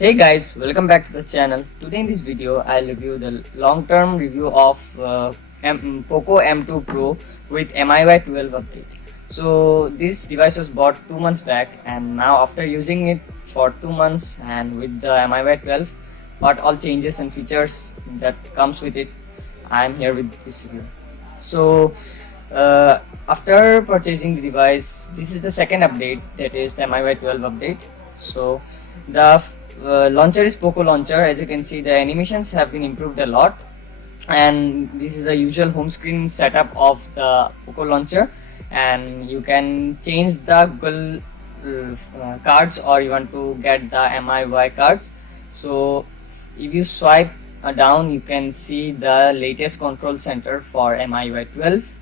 Hey guys, welcome back to the channel. Today in this video I'll review the long-term review of POCO M2 Pro with MIUI 12 update. So this device was bought 2 months back, and now after using it for 2 months and with the MIUI 12, what all changes and features that comes with it, I'm here with this review. So after purchasing the device, this is the second update, that is MIUI 12 update. So the launcher is POCO launcher. As you can see, the animations have been improved a lot, and this is the usual home screen setup of the POCO launcher, and you can change the Google cards, or you want to get the MIUI cards. So if you swipe down, you can see the latest control center for MIUI 12,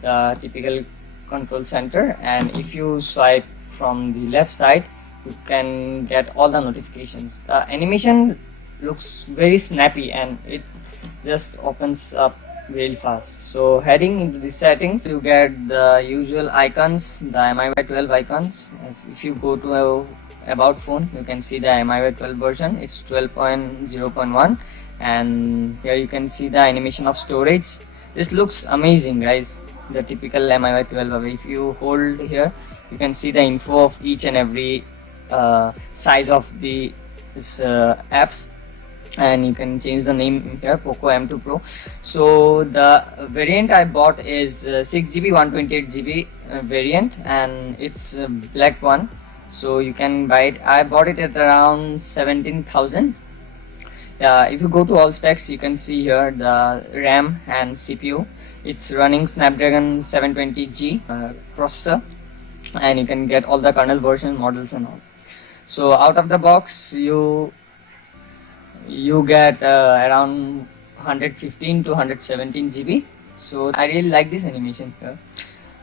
the typical control center, and if you swipe from the left side, you can get all the notifications. The animation looks very snappy and it just opens up really fast. So heading into the settings, you get the usual icons, the MIUI 12 icons. If you go to about phone, you can see the MIUI 12 version. It's 12.0.1, and here you can see the animation of storage. This looks amazing, guys. The typical MIUI 12. If you hold here, you can see the info of each and every size of the apps, and you can change the name here, POCO M2 Pro. So the variant I bought is 6GB 128GB variant, and it's a black one, so you can buy it. I bought it at around 17,000. If you go to all specs, you can see here the RAM and CPU. It's running Snapdragon 720G processor, and you can get all the kernel version models and all. So out of the box, you get around 115 to 117 GB. So I really like this animation here.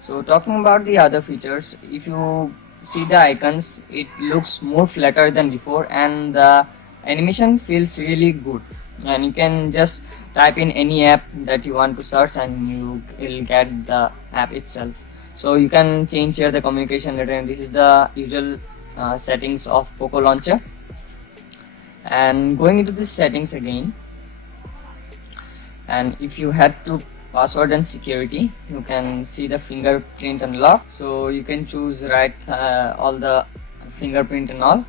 So talking about the other features, if you see the icons, it looks more flatter than before, and the animation feels really good. And you can just type in any app that you want to search, and you will get the app itself. So you can change here the communication letter, and this is the usual settings of POCO launcher. And going into the settings again, and if you head to password and security, you can see the fingerprint unlock. So you can choose all the fingerprint and all.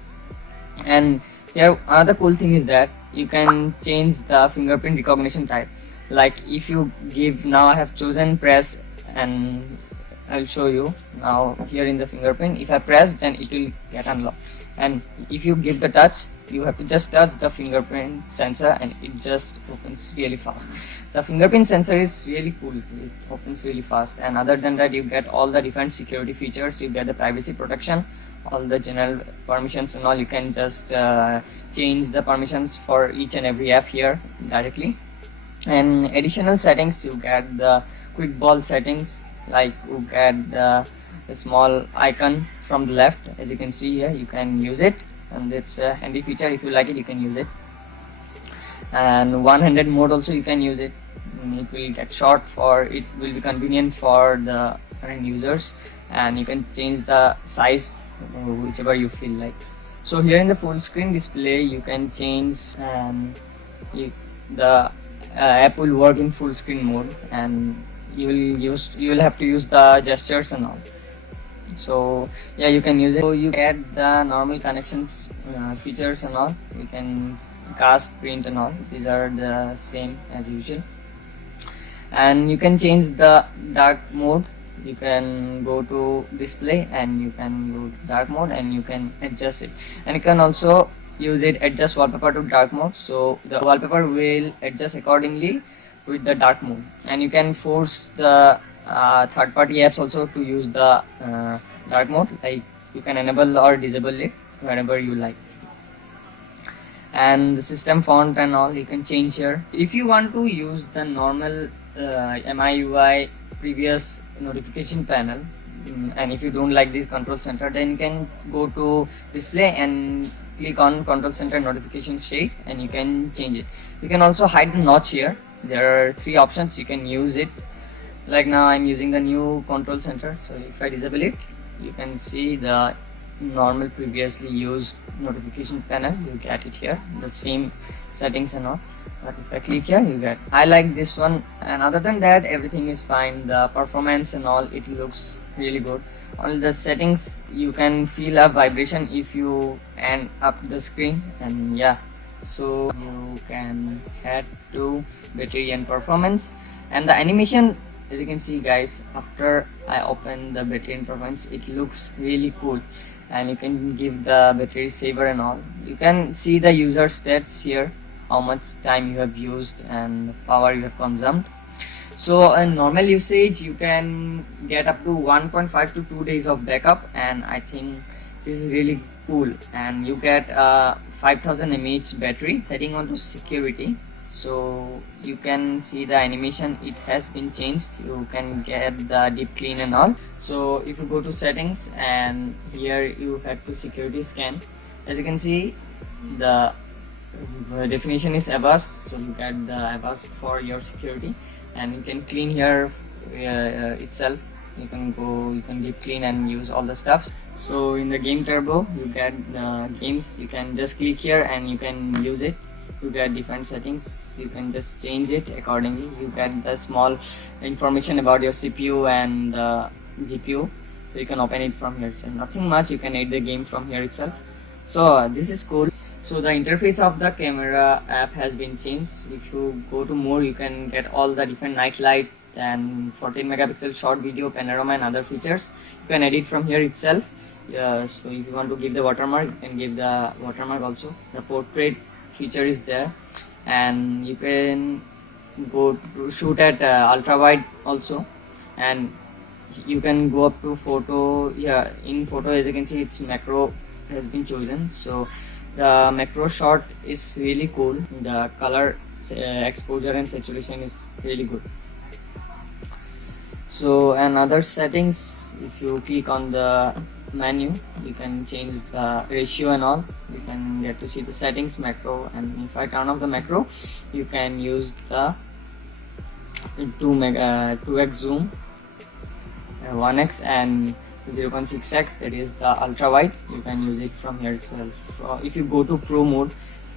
And here another cool thing is that you can change the fingerprint recognition type. Like if you give, now I have chosen press, and I'll show you now here in the fingerprint. If I press, then it will get unlocked, and if you give the touch, you have to just touch the fingerprint sensor and it just opens really fast. The fingerprint sensor is really cool, it opens really fast. And other than that, you get all the different security features. You get the privacy protection, all the general permissions and all. You can just change the permissions for each and every app here directly. And additional settings, you get the quick ball settings, like you get the small icon from the left. As you can see here, you can use it, and it's a handy feature. If you like it, you can use it. And one-handed mode also you can use it. It will get short, for it will be convenient for the current users, and you can change the size whichever you feel like. So here in the full screen display, you can change, and the app will work in full screen mode, and you will have to use the gestures and all. So yeah, you can use it. So you get the normal connections features and all. You can cast, print and all. These are the same as usual. And you can change the dark mode. You can go to display, and you can go to dark mode, and you can adjust it. And you can also use it, adjust wallpaper to dark mode, so the wallpaper will adjust accordingly with the dark mode. And you can force the third-party apps also to use the dark mode, like you can enable or disable it whenever you like. And the system font and all you can change here. If you want to use the normal MIUI previous notification panel, and if you don't like this control center, then you can go to display and click on control center notification shade, and you can change it. You can also hide the notch here. There are 3 options, you can use it. Like now I'm using the new control center, so if I disable it, you can see the normal previously used notification panel, you get it here, the same settings and all. But if I click here, you get, I like this one, and other than that everything is fine. The performance and all, it looks really good. On the settings you can feel a vibration if you end up the screen, and yeah, so you can head to battery and performance. And the animation, as you can see guys, after I open the battery and performance, it looks really cool. And you can give the battery saver and all. You can see the user stats here, how much time you have used and power you have consumed. So in normal usage you can get up to 1.5 to 2 days of backup, and I think this is really cool. And you get a 5000 mAh battery. Setting on to security, so you can see the animation, it has been changed. You can get the deep clean and all. So if you go to settings, and here you have to security scan, as you can see the definition is avast, so you get the avast for your security. And you can clean here itself. You can deep clean and use all the stuff. So in the game turbo you get the games, you can just click here and you can use it. You get different settings, you can just change it accordingly. You get the small information about your CPU and the GPU, so you can open it from here. So nothing much, you can edit the game from here itself. So this is cool. So the interface of the camera app has been changed. If you go to more, you can get all the different night light and 14 megapixel short video, panorama and other features. You can edit from here itself. So if you want to give the watermark, you can give the watermark also. The portrait feature is there, and you can go to shoot at ultra wide also, and you can go up to photo. Yeah, in photo, as you can see, it's macro has been chosen. So the macro shot is really cool. The color exposure and saturation is really good. So and other settings, if you click on the menu, you can change the ratio and all. You can get to see the settings, macro, and if I turn off the macro, you can use the 2x zoom, 1x and 0.6x, that is the ultra wide. You can use it from here itself. If you go to pro mode,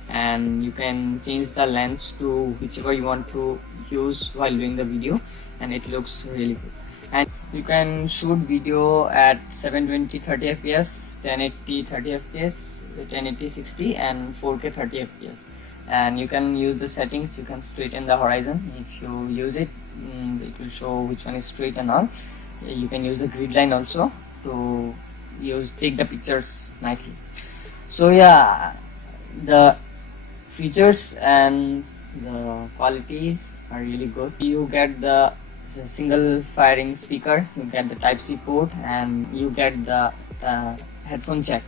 and you can change the lens to whichever you want to use while doing the video, and it looks really good. And you can shoot video at 720 30 fps, 1080 30 fps, 1080 60 and 4K 30 fps. And you can use the settings. You can straighten the horizon. If you use it, it will show which one is straight and all. You can use the grid line also to take the pictures nicely. So yeah, the features and the qualities are really good. You get the single firing speaker, you get the Type-C port, and you get the headphone jack,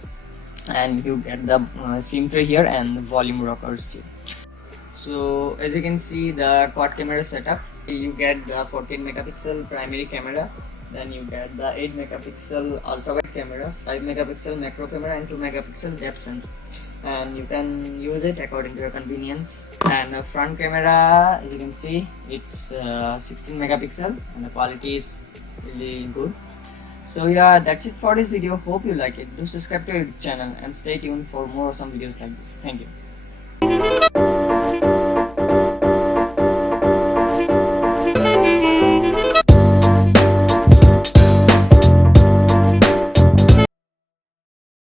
and you get the SIM tray here and the volume rockers here. So as you can see, the quad camera setup, you get the 14 megapixel primary camera, then you get the 8 megapixel ultra wide camera, 5 megapixel macro camera and 2 megapixel depth sensor, and you can use it according to your convenience. And the front camera, as you can see, it's 16 megapixel and the quality is really good. So yeah, that's it for this video. Hope you like it. Do subscribe to our YouTube channel and stay tuned for more awesome videos like this. Thank you.